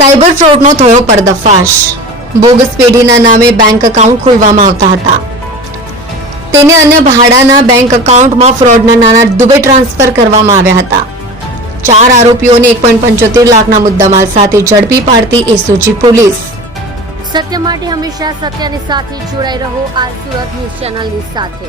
Cyber ફ્રોડનો થયો પર્દાફાશ। Bogus પેઢીના નામે બેંક એકાઉન્ટ ખોલવામાં આવતા હતા, તેને અન્ય ભાડાના બેંક એકાઉન્ટમાં ફ્રોડના નાના દુબે ટ્રાન્સફર કરવામાં આવ્યા હતા। 4 આરોપીઓને 1.75 લાખના મુદ્દામાલ સાથે ઝડપી પાડતી એસઓજી પોલીસ। સત્ય માટે હંમેશા સત્યની સાથે જોડાઈ રહો। આ સુરત ન્યૂઝ ચેનલની સાથે।